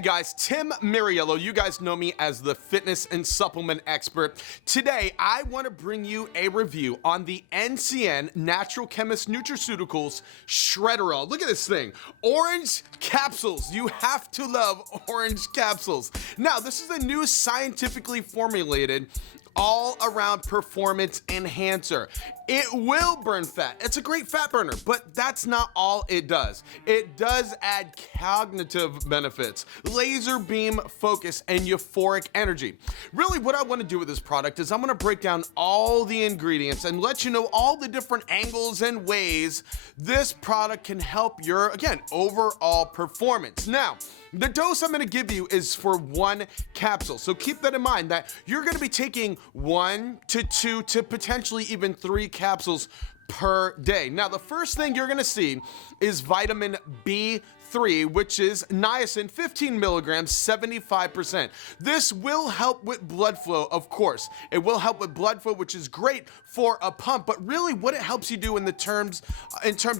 guys, Tim Muriello. You guys know me as the fitness and supplement expert. Today, I want to bring you a review on the NCN Natural Chemist Nutraceuticals Shredderall. Look at this thing. Orange capsules. You have to love orange capsules. Now, this is a new scientifically formulated all-around performance enhancer. It will burn fat. It's a great fat burner, but that's not all it does. It does add cognitive benefits, laser beam focus, and euphoric energy. Really, what I want to do with this product is I'm going to break down all the ingredients and let you know all the different angles and ways this product can help your, again, overall performance. Now, the dose I'm going to give you is for 1 capsule. So keep that in mind that you're going to be taking 1 to 2 to potentially even 3 capsules per day. Now, the first thing you're going to see is vitamin B3, which is niacin, 15 milligrams, 75%. This will help with blood flow, of course. It will help with blood flow, which is great for a pump, but really what it helps you do in terms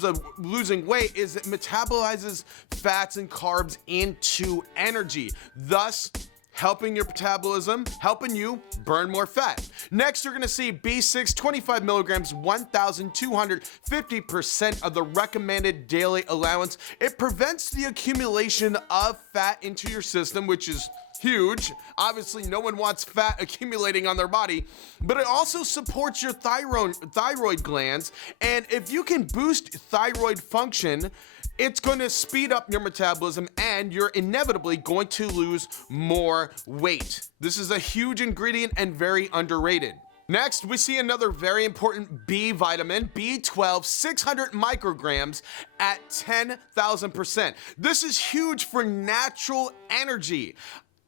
of losing weight is it metabolizes fats and carbs into energy, thus helping your metabolism, helping you burn more fat. Next, you're gonna see B6, 25 milligrams, 1,250% of the recommended daily allowance. It prevents the accumulation of fat into your system, which is huge. Obviously, no one wants fat accumulating on their body, but it also supports your thyroid glands. And if you can boost thyroid function, it's going to speed up your metabolism and you're inevitably going to lose more weight. This is a huge ingredient and very underrated. Next, we see another very important B vitamin, B12, 600 micrograms at 10,000%. This is huge for natural energy.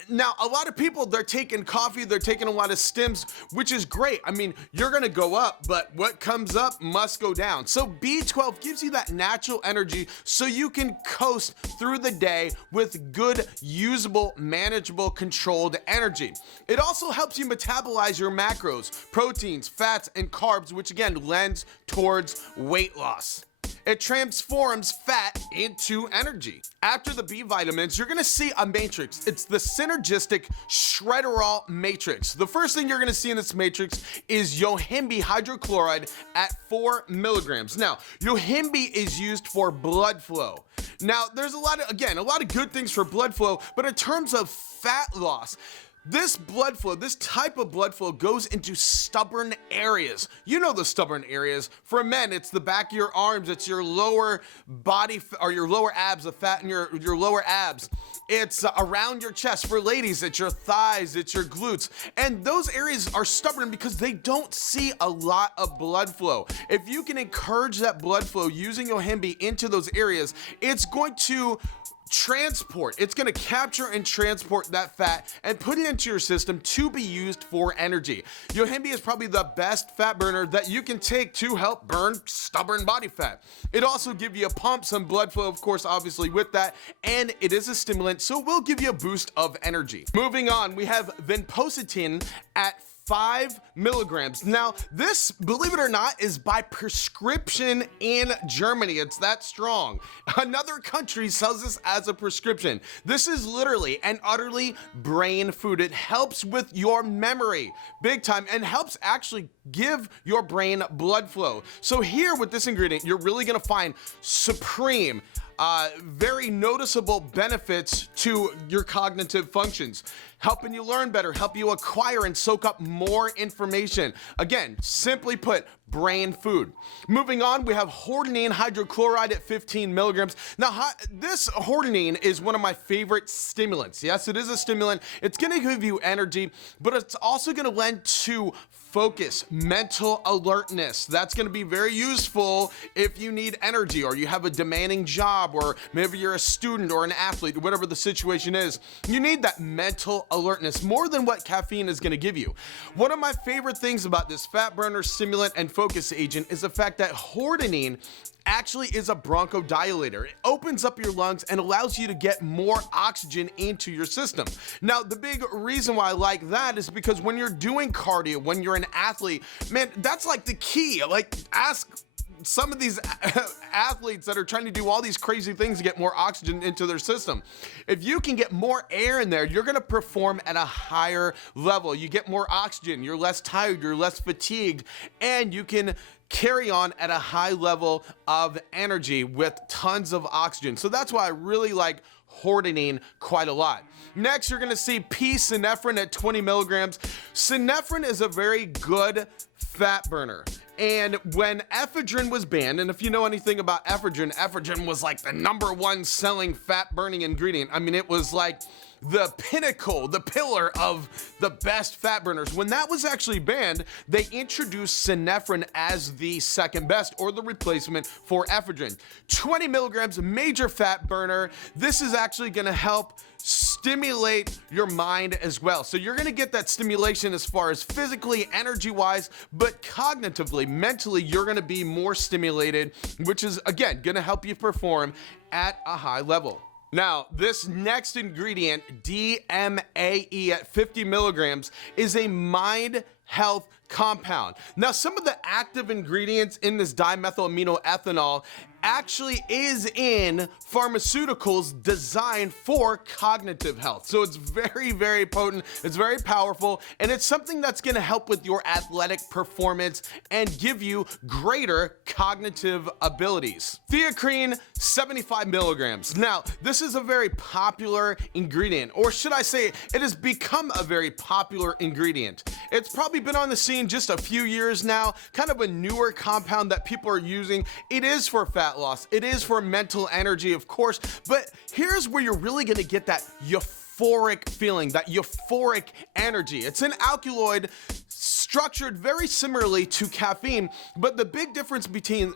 Now, a lot of people, they're taking coffee, they're taking a lot of stims, which is great. I mean, you're gonna go up, but what comes up must go down. So B12 gives you that natural energy so you can coast through the day with good, usable, manageable, controlled energy. It also helps you metabolize your macros, proteins, fats, and carbs, which again lends towards weight loss. It transforms fat into energy. After the B vitamins, you're gonna see a matrix. It's the synergistic Shredderall matrix. The first thing you're gonna see in this matrix is Yohimbe hydrochloride at 4 milligrams. Now, Yohimbe is used for blood flow. Now, there's a lot of good things for blood flow, but in terms of fat loss, this blood flow, this type of blood flow goes into stubborn areas. You know the stubborn areas. For men, it's the back of your arms, it's your lower body or your lower abs, the fat in your lower abs. It's around your chest. For ladies, it's your thighs, it's your glutes. And those areas are stubborn because they don't see a lot of blood flow. If you can encourage that blood flow using Yohimbe into those areas, it's going to it's going to capture and transport that fat and put it into your system to be used for energy. Yohimbe is probably the best fat burner that you can take to help burn stubborn body fat. It also gives you a pump, some blood flow, of course, obviously with that, and it is a stimulant, so it will give you a boost of energy. Moving on, we have vinpocetine at 5 milligrams. Now, this, believe it or not, is by prescription in Germany. It's that strong. Another country sells this as a prescription. This is literally and utterly brain food. It helps with your memory big time and helps actually give your brain blood flow. So here with this ingredient, you're really gonna find supreme, very noticeable benefits to your cognitive functions, helping you learn better, help you acquire and soak up more information. Again, simply put, brain food. Moving on, we have Hardening hydrochloride at 15 milligrams. Now, this Hardening is one of my favorite stimulants. Yes, it is a stimulant. It's gonna give you energy, but it's also gonna lend to focus, mental alertness. That's gonna be very useful if you need energy or you have a demanding job or maybe you're a student or an athlete, whatever the situation is. You need that mental alertness more than what caffeine is gonna give you. One of my favorite things about this fat burner, stimulant, and focus agent is the fact that Hardening actually is a bronchodilator. It opens up your lungs and allows you to get more oxygen into your system. Now, the big reason why I like that is because when you're doing cardio, when you're an athlete, man, that's like the key. Like, ask some of these athletes that are trying to do all these crazy things to get more oxygen into their system. If you can get more air in there, you're gonna perform at a higher level. You get more oxygen, you're less tired, you're less fatigued, and you can carry on at a high level of energy with tons of oxygen. So that's why I really like Hardening quite a lot. Next, you're gonna see Efrain at 20 milligrams. Synephrine is a very good fat burner. And when ephedrine was banned, and if you know anything about ephedrine was like the #1 selling fat burning ingredient. I mean, it was like the pinnacle, the pillar of the best fat burners. When that was actually banned, they introduced synephrine as the second best, or the replacement for ephedrine. 20 milligrams, major fat burner. This is actually gonna help stimulate your mind as well. So you're gonna get that stimulation as far as physically, energy-wise, but cognitively, mentally, you're gonna be more stimulated, which is, again, gonna help you perform at a high level. Now, this next ingredient, DMAE at 50 milligrams, is a mind health compound. Now, some of the active ingredients in this dimethylaminoethanol actually is in pharmaceuticals designed for cognitive health. So it's very, very potent, it's very powerful, and it's something that's gonna help with your athletic performance and give you greater cognitive abilities. Crean, 75 milligrams. Now, this is a very popular ingredient, or should I say, it has become a very popular ingredient. It's probably been on the scene just a few years now, kind of a newer compound that people are using. It is for fat loss, it is for mental energy, of course, but here's where you're really gonna get that euphoric feeling, that euphoric energy. It's an alkaloid structured very similarly to caffeine, but the big difference between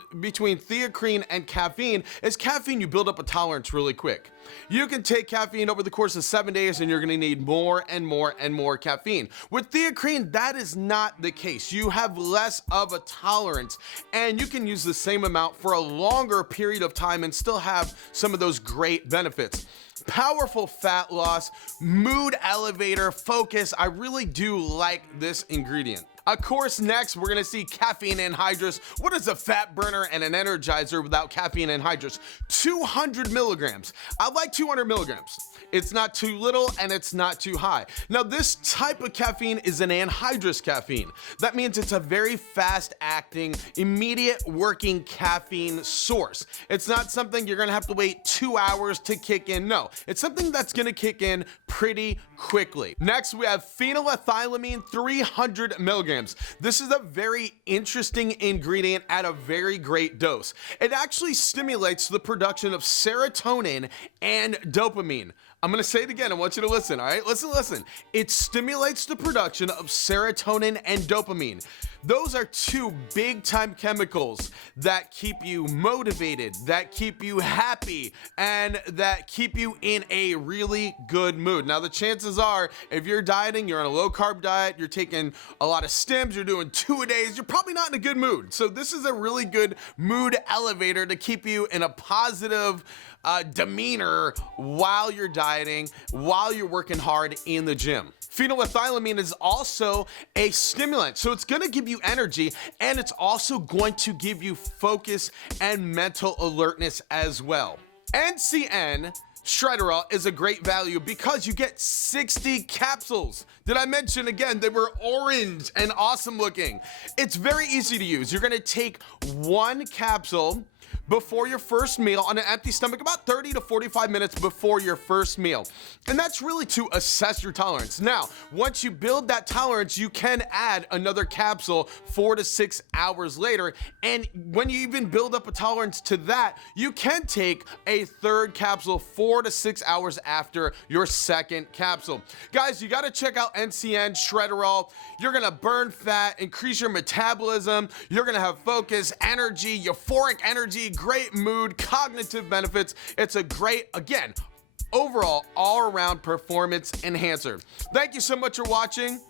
Crean and caffeine is caffeine, you build up a tolerance really quick. You can take caffeine over the course of 7 days and you're gonna need more and more and more caffeine. With Crean, that is not the case. You have less of a tolerance and you can use the same amount for a longer period of time and still have some of those great benefits. Powerful fat loss, mood elevator, focus. I really do like this ingredient. Of course, next we're gonna see Caffeine Anhydrous. What is a fat burner and an Energizer without caffeine anhydrous? 200 milligrams. I like 200 milligrams. It's not too little and it's not too high. Now, this type of caffeine is an anhydrous caffeine. That means it's a very fast acting, immediate working caffeine source. It's not something you're gonna have to wait 2 hours to kick in. No, it's something that's gonna kick in pretty quickly. Next, we have Phenol Methylamine, 300 milligrams. This is a very interesting ingredient at a very great dose. It actually stimulates the production of serotonin and dopamine. I'm gonna say it again, I want you to listen, all right? Listen. It stimulates the production of serotonin and dopamine. Those are two big time chemicals that keep you motivated, that keep you happy, and that keep you in a really good mood. Now, the chances are, if you're dieting, you're on a low carb diet, you're taking a lot of stims, you're doing 2-a-days, you're probably not in a good mood. So this is a really good mood elevator to keep you in a positive demeanor while you're dieting, while you're working hard in the gym. Phenol Methylamine is also a stimulant, so it's gonna give you energy and it's also going to give you focus and mental alertness as well. NCN Shredderall is a great value because you get 60 capsules. Did I mention again, they were orange and awesome looking. It's very easy to use. You're gonna take 1 capsule before your first meal on an empty stomach, about 30 to 45 minutes before your first meal. And that's really to assess your tolerance. Now, once you build that tolerance, you can add another capsule 4 to 6 hours later. And when you even build up a tolerance to that, you can take a third capsule 4 to 6 hours after your second capsule. Guys, you gotta check out NCN Shredderall. You're gonna burn fat, increase your metabolism, you're gonna have focus, energy, euphoric energy, great mood, cognitive benefits. It's a great, again, overall, all-around performance enhancer. Thank you so much for watching.